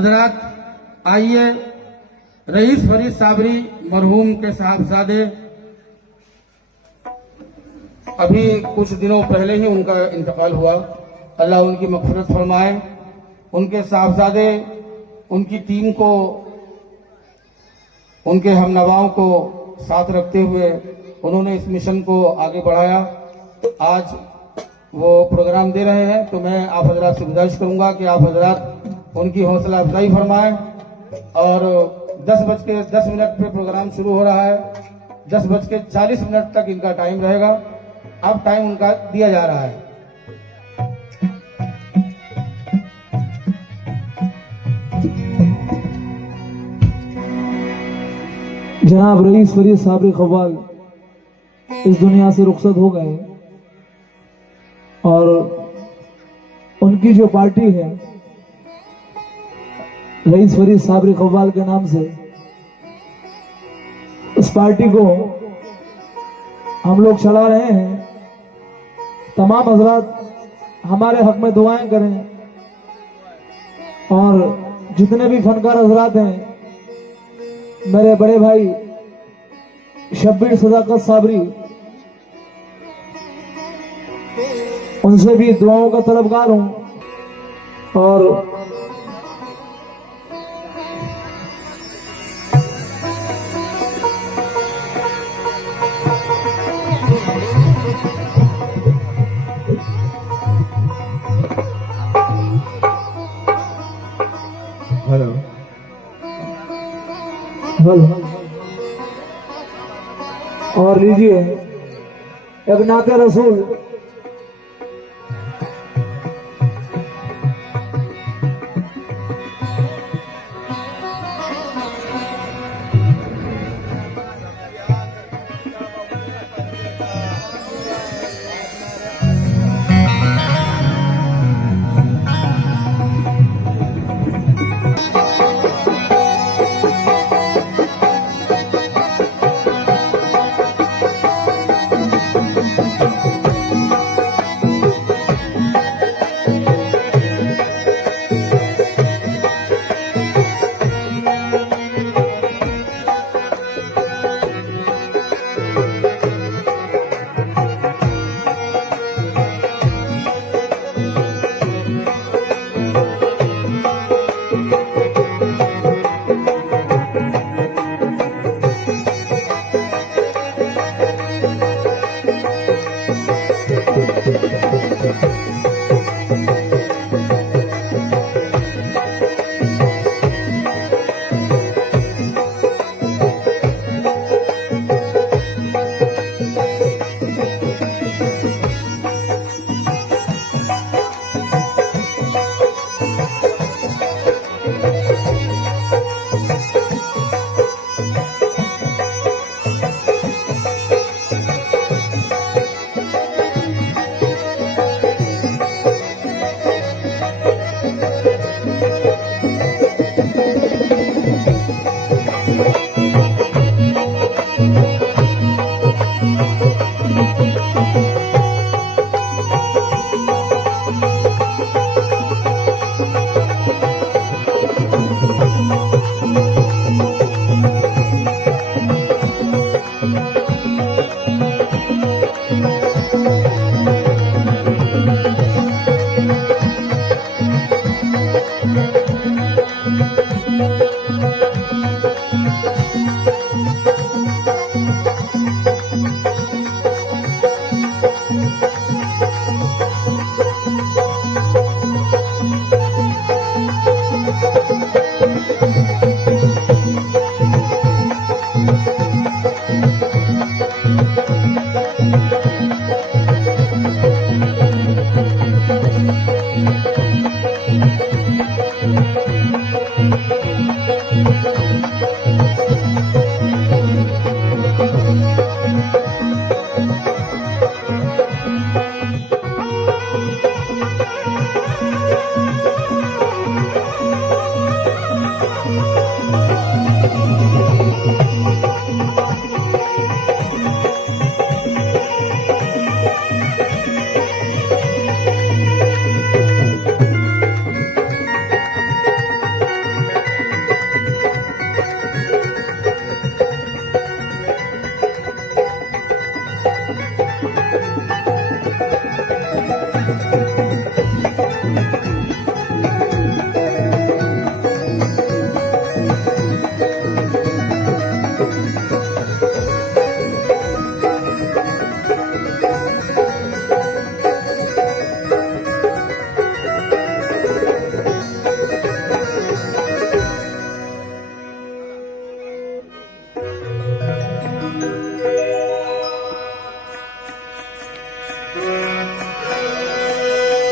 हजरात, आइए रईस फरीद साबरी मरहूम के साहबजादे, अभी कुछ दिनों पहले ही उनका इंतकाल हुआ, अल्लाह उनकी मग़फ़िरत फरमाए। उनके साहबजादे, उनकी टीम को, उनके हमनवाओं को साथ रखते हुए उन्होंने इस मिशन को आगे बढ़ाया। आज वो प्रोग्राम दे रहे हैं, तो मैं आप हजरात से गुजारिश करूंगा कि आप हजरात उनकी हौसला अफजाई फरमाएं। और 10:10 पे प्रोग्राम शुरू हो रहा है, 10:40 तक इनका टाइम रहेगा। अब टाइम उनका दिया जा रहा है। जनाब रईस फरीद साबरी कव्वाल इस दुनिया से रुखसत हो गए और उनकी जो पार्टी है रईस फरीद साबरी कव्वाल के नाम से, इस पार्टी को हम लोग चला रहे हैं। तमाम हजरात हमारे हक में दुआएं करें और जितने भी फनकार हजरात हैं, मेरे बड़े भाई शब्बीर सदाकत साबरी, उनसे भी दुआओं का तलबगार हूं। और हेलो और लीजिए एक नाते रसूल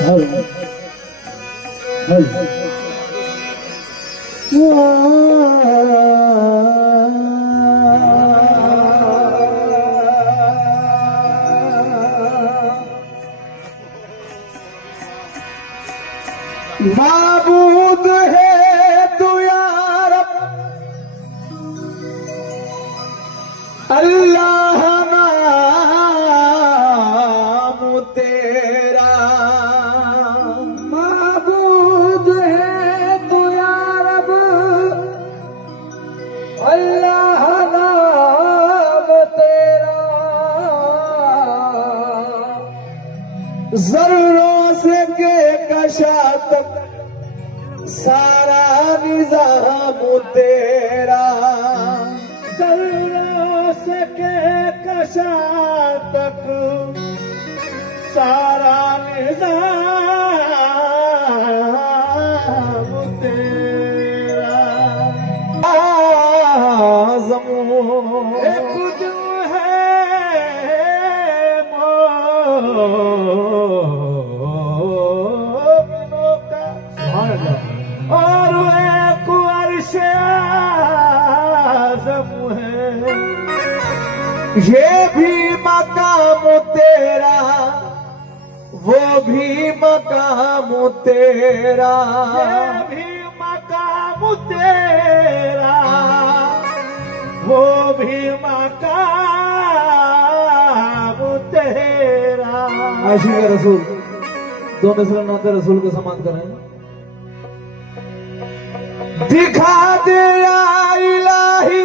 हेलो हेलो माबूद है तू यार अल्लाह नाम तेरा माबूद है तू यार अल्लाह नाम तेरा जरूरों से के कशा तक सारा निजाम तेरा जरूरों से के कशा तक सारा निजाम तेरा आज़म एक दिन है मोमिनों का और एक अर्श आज़म है ये भी मकाम तेरा वो भी मकाम तेरा ये भी मकाम तेरा वो भी मकाम तेरा। आशिक़ रसूल दो मिसरा नाते रसूल के समान करें। दिखा दे या इलाही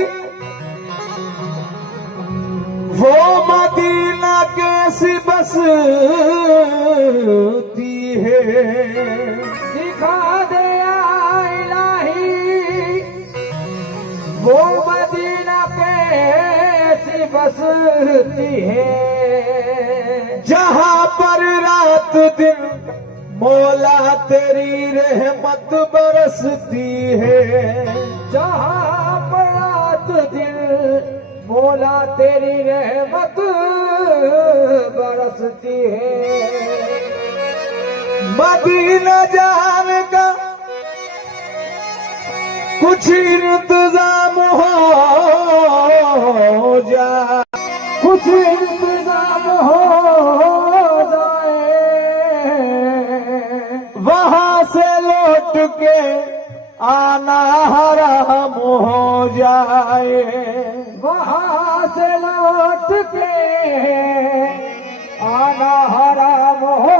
वो मदीना कैसी बसती है दिखा दे या इलाही वो मदीना कैसी बसती है जहां पर रात दिन मौला तेरी रहमत बरसती है जहां पर रात दिन मौला तेरी रहमत बरसती है मदीना जाने का कुछ इंतजाम हो जाए कुछ इंतजाम हो जाए वहां से लौट के आना हराम हो जाए वहां से लौट के आना हराम हो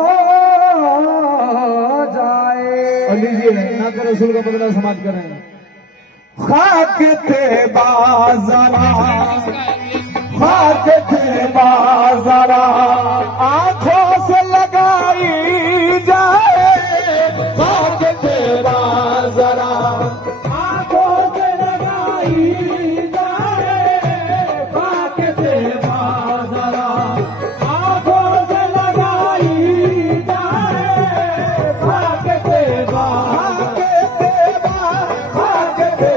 जाए। लीजिए नाते रसूल का बदला समाज करें। खाक थे बाज़ारा खाक थे बाज़ारा आंखों से लगाई जाए खाक थे बाज़ारा आंखों से लगाई जाए खाक थे बाज़ारा आंखों से लगाई जाए खाक थे खाक थे खाक थे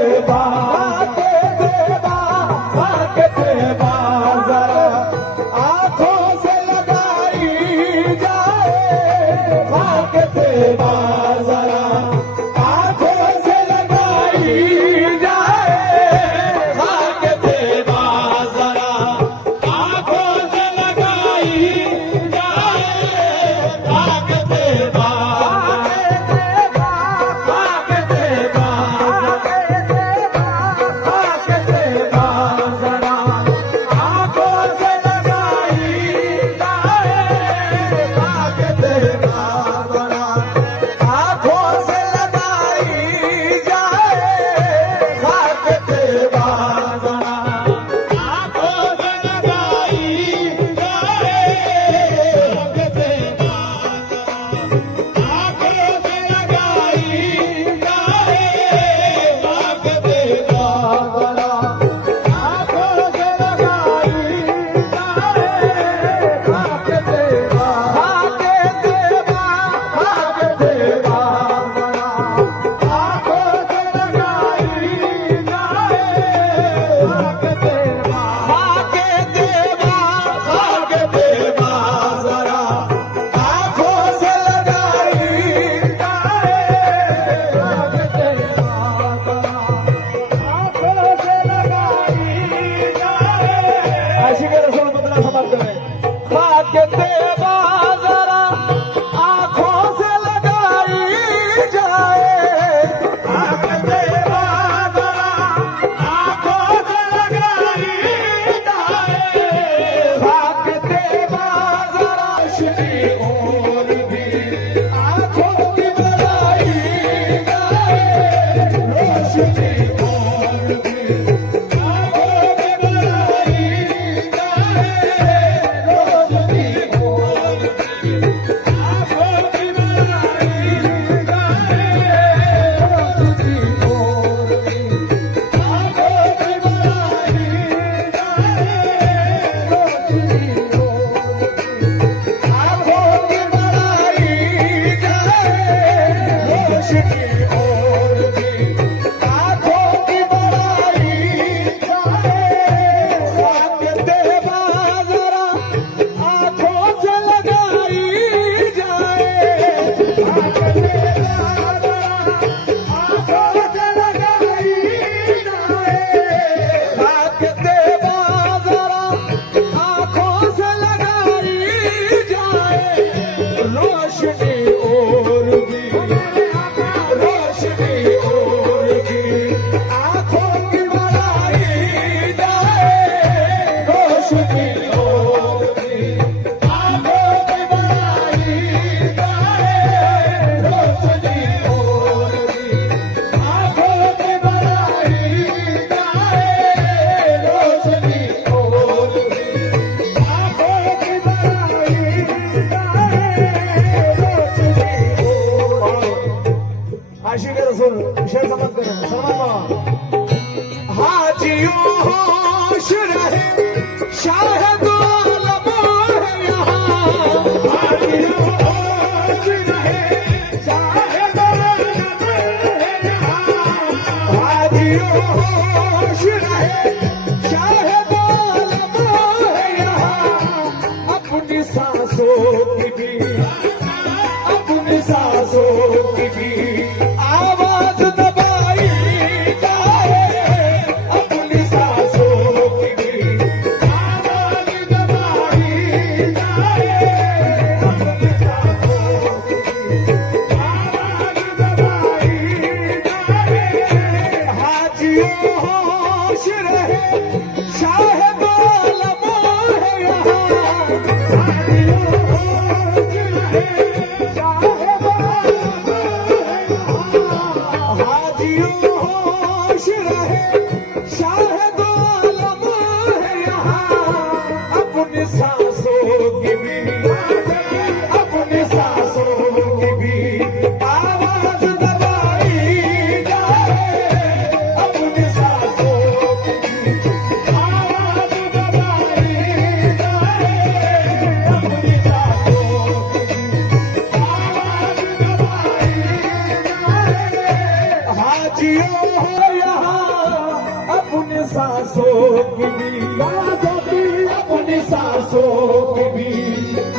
की भी सांसों की अपनी सांसों की भी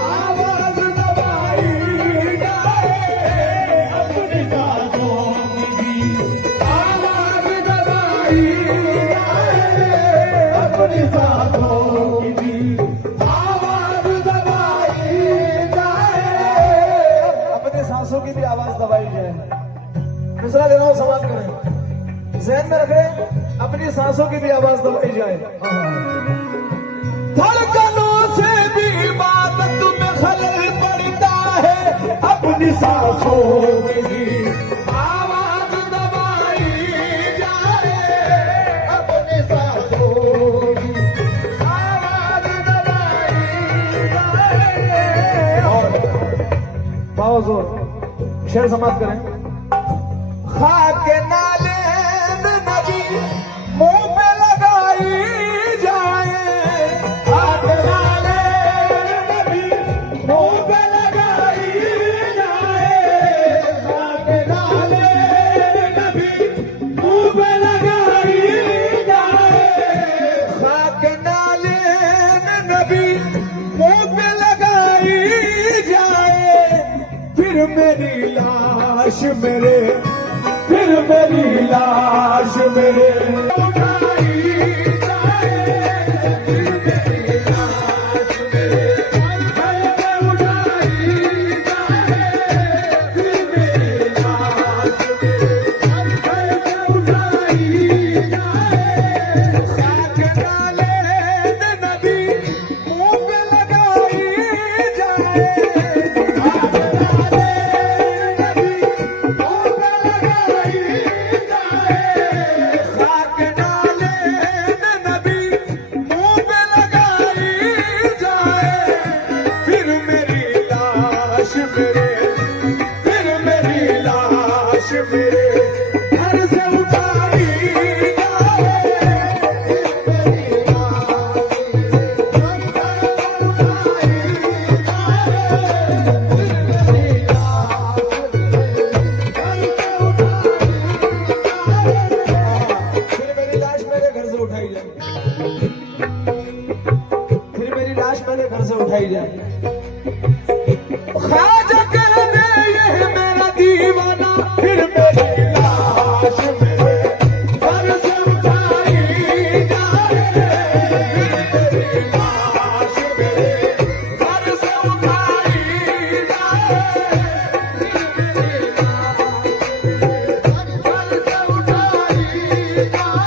आवाज दबाई जाए, अपनी सांसों की भी आवाज दबाई जाए, अपनी सांसों की भी आवाज दबाई जाए, अपनी सांसों की भी आवाज दबाई जाए। दूसरा दे रहा हूं, समाज करें, ज़हन में रखें, अपनी सांसों की भी आवाज दबाई जाए। धड़कनों से भी बात तुम्हें खलल पड़ता है, अपनी सांसों की भी आवाज दबाई जाए, अपनी सांसों की आवाज दबाई जाए। और बहुत जोर शेर समाप्त करें। खाक नाले नबी मुंह पे लगाई जाए, खाक नाले नबी मुंह पे लगाई जाए, खाक नाले नबी मुंह पे लगाई जाए, खाक नाले नबी मुंह पे लगाई जाए, फिर मेरी लाश मेरे, फिर मेरी लाश मेरे उठाई जाए, फिर मेरी लाश मेरे घर पे उठाई जाए, फिर मेरी लाश मेरे घर पे उठाई जाए, खाक डाले नबी मुंह पे लगाई जाए, खाक डाले नबी मुंह पे लगाई जाए, खाक डाले नबी मुंह पे लगाई जाए, फिर मेरी लाश मेरे, फिर मेरी लाश मेरे घर से उठाई जाए, फिर मेरी लाश मेरे घर से उठाई जाए, फिर मेरी लाश फिर मेरी लाश मेरे घर से उठाई जाए, फिर मेरी लाश मेरे घर से उठाई जाए। ख्वाजा कह दे ये है मेरा दीवाना, फिर मेरी लाश मेरे घर से उठाई जाए, फिर मेरी लाश मेरे घर से उठाई जाए, फिर मेरी लाश घर से उठाई जाए।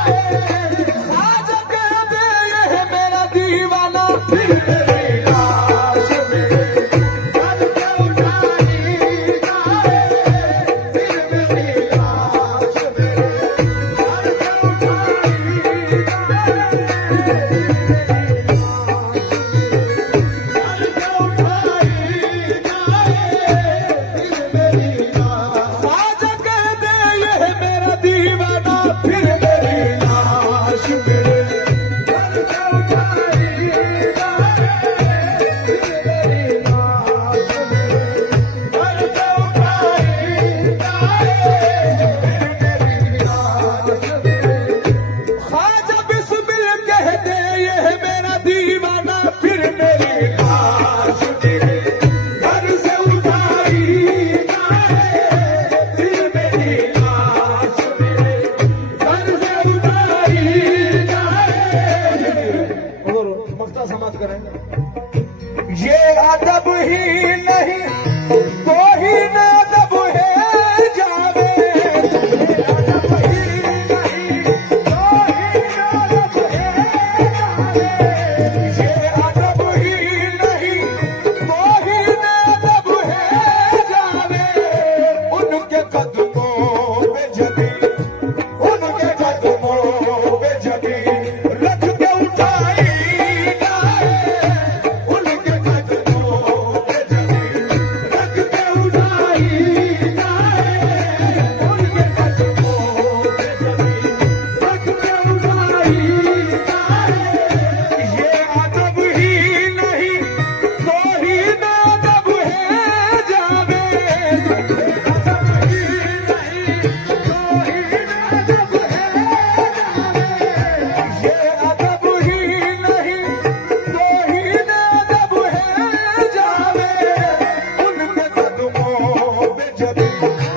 ख्वाजा कह दे ये है मेरा दीवाना, फिर मेरी लाश मेरे घर से उठाई जाए, फिर मेरी लाश मेरे घर से उठाई ख्वाजा कह दे ये है मेरा दीवाना, फिर मेरी लाश मेरे घर से उठाई जाए, फिर मेरी लाश मेरे घर से उठाई जाए, फिर मेरी लाश मेरे ख्वाजा बिस्मिल कह दे ये है मेरा दीवाना, फिर मेरी लाश मेरे घर से उठाई जाए, फिर मेरी लाश मेरे घर से उठाई जाए। और मक्ता समाप्त करें। ये अदब ही नहीं तो ही न अदब है जावे, ये अदब ही नहीं तो ही न अदब है जावे, ये अदब ही नहीं तो ही न अदब है जावे, उनके कदमों पे जबी, उनके कदमों पे जबी रख के उठाई जाए, उनके कदमों पे जबी रख के उठाई जाए, उनके कदमों पे जबी रख के उठाई जाए, है।